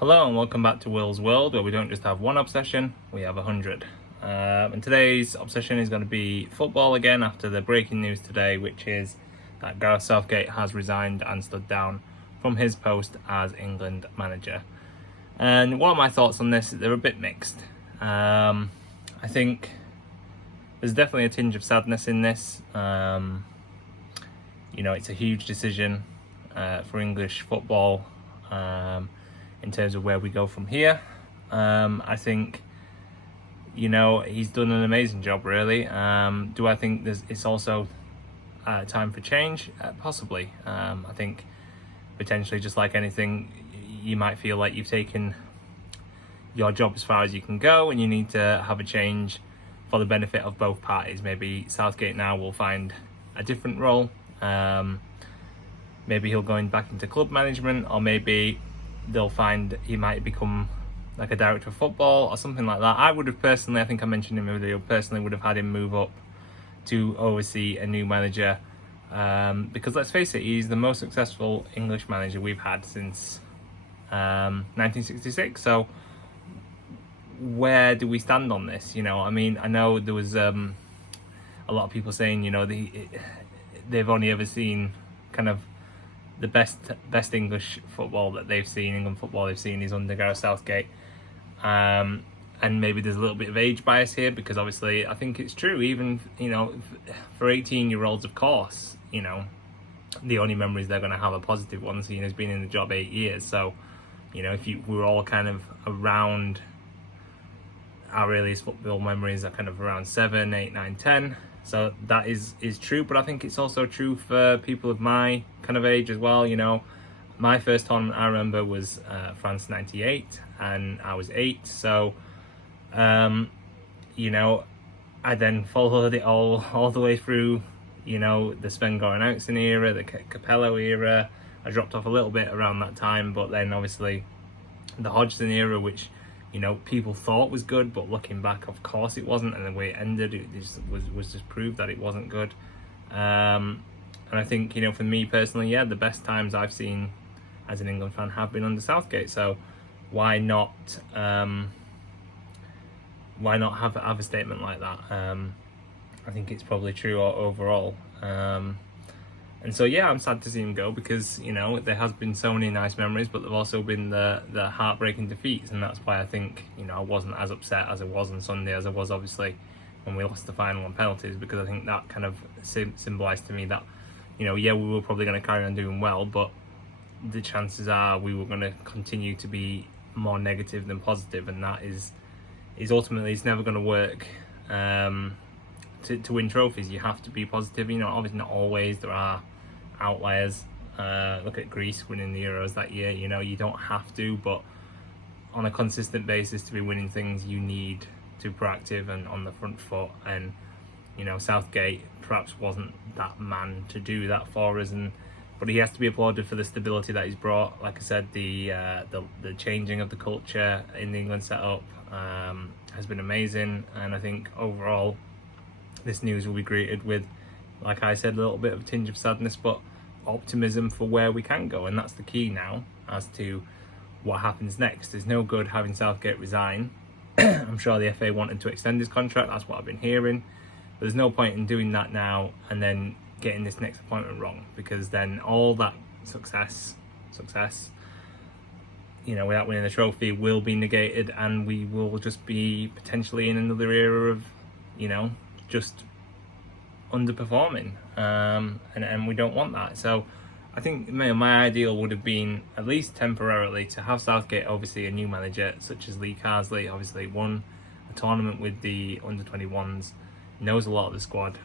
Hello and welcome back to Will's World, where we don't just have one obsession, we have 100. And today's obsession is going to be football again after the breaking news today, which is that Gareth Southgate has resigned and stood down from his post as England manager. And what are my thoughts on this? They're a bit mixed. I think there's definitely a tinge of sadness in this. It's a huge decision for English football. In terms of where we go from here. I think, he's done an amazing job, really. Do I think it's also time for change? Possibly. I think potentially, just like anything, you might feel like you've taken your job as far as you can go and you need to have a change for the benefit of both parties. Maybe Southgate now will find a different role. Maybe he'll go back into club management, or maybe they'll find he might become like a director of football or something like that. I would have personally, I think I mentioned in my video, personally would have had him move up to oversee a new manager, because let's face it, he's the most successful English manager we've had since 1966. So where do we stand on this? I know there was a lot of people saying, they've only ever seen kind of the best English football that they've seen, England football they've seen, is under Gareth Southgate. And maybe there's a little bit of age bias here, because obviously I think it's true, even, for 18-year-olds, of course, the only memories they're going to have are positive ones. He's been in the job 8 years. So, if we're all kind of around, our earliest football memories are kind of around 7, 8, 9, 10. So that is true, but I think it's also true for people of my kind of age as well. My first tournament I remember was France 98, and I was 8. So, I then followed it all the way through, the Sven-Goran Eriksson era, the Capello era. I dropped off a little bit around that time, but then obviously the Hodgson era, which people thought was good, but looking back, of course it wasn't, and the way it ended, it was just proved that it wasn't good. And I think, for me personally, the best times I've seen as an England fan have been under Southgate. So why not have a statement like that? I think it's probably true overall. And so, I'm sad to see him go, because, there has been so many nice memories, but there have also been the heartbreaking defeats. And that's why I think, I wasn't as upset as I was on Sunday, as I was obviously when we lost the final on penalties, because I think that kind of symbolised to me that, we were probably going to carry on doing well, but the chances are we were going to continue to be more negative than positive. And that is ultimately, it's never going to work. To win trophies, you have to be positive. Obviously not always. There are outliers. Look at Greece winning the Euros that year. You don't have to, but on a consistent basis, to be winning things, you need to be proactive and on the front foot. And Southgate perhaps wasn't that man to do that for us, but he has to be applauded for the stability that he's brought. Like I said, the changing of the culture in the England setup has been amazing, and I think overall this news will be greeted with, like I said, a little bit of a tinge of sadness, but optimism for where we can go. And that's the key now as to what happens next. There's no good having Southgate resign. I'm sure the FA wanted to extend his contract, that's what I've been hearing, but there's no point in doing that now and then getting this next appointment wrong, because then all that success without winning the trophy will be negated, and we will just be potentially in another era of just underperforming, and we don't want that. So I think my ideal would have been, at least temporarily, to have Southgate oversee a new manager such as Lee Carsley. Obviously won a tournament with the under-21s, knows a lot of the squad,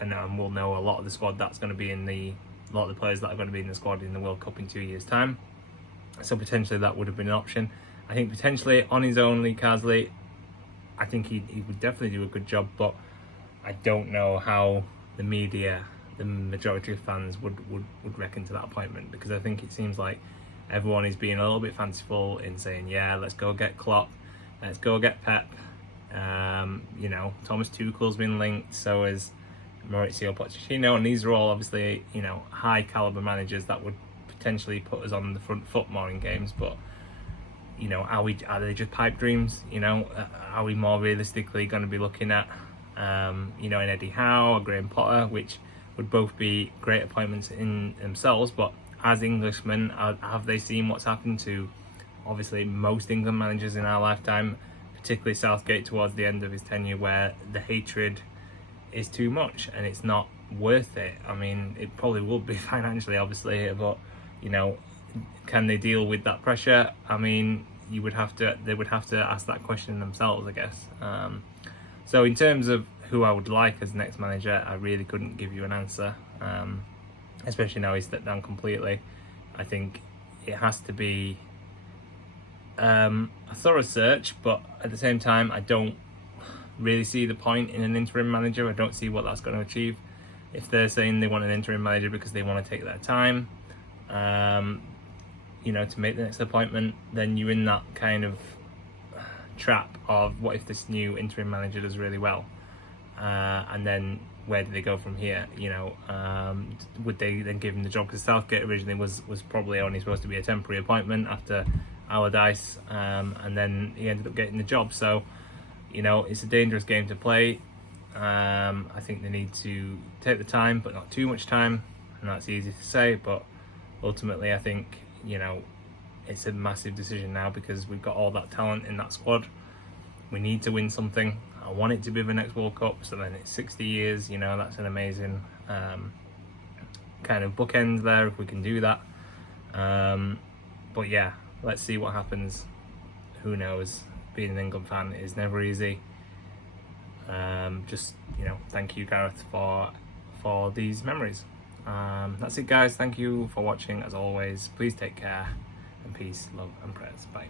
and will know a lot of the squad that's going to be a lot of the players that are going to be in the squad in the World Cup in 2 years' time. So potentially that would have been an option. I think potentially on his own, Lee Carsley, I think he would definitely do a good job, but I don't know how the media, the majority of fans would reckon to that appointment, because I think it seems like everyone is being a little bit fanciful in saying, let's go get Klopp, let's go get Pep. Thomas Tuchel's been linked, so is Mauricio Pochettino, and these are all obviously high caliber managers that would potentially put us on the front foot more in games. But you know, are they just pipe dreams? You know, are we more realistically going to be looking at, you know, an Eddie Howe or Graham Potter, which would both be great appointments in themselves, but as Englishmen, have they seen what's happened to obviously most England managers in our lifetime, particularly Southgate towards the end of his tenure, where the hatred is too much and it's not worth it? I mean, it probably would be financially, obviously, but you know, can they deal with that pressure? I mean, they would have to ask that question themselves, I guess. So in terms of who I would like as next manager, I really couldn't give you an answer, especially now he's stepped down completely. I think it has to be a thorough search, but at the same time, I don't really see the point in an interim manager. I don't see what that's going to achieve. If they're saying they want an interim manager because they want to take their time, you know, to make the next appointment, then you're in that kind of trap of what if this new interim manager does really well, and then where do they go from here? You know, would they then give him the job? Because Southgate originally was probably only supposed to be a temporary appointment after Allardyce, and then he ended up getting the job. So, you know, it's a dangerous game to play. I think they need to take the time, but not too much time, and that's easy to say, but ultimately I think, you know, it's a massive decision now because we've got all that talent in that squad. We need to win something. I want it to be the next World Cup, so then it's 60 years, you know, that's an amazing kind of bookend there if we can do that. But yeah, let's see what happens. Who knows? Being an England fan is never easy. Just, you know, thank you, Gareth, for these memories. That's it, guys. Thank you for watching. As always, please take care, and peace, love and prayers. Bye.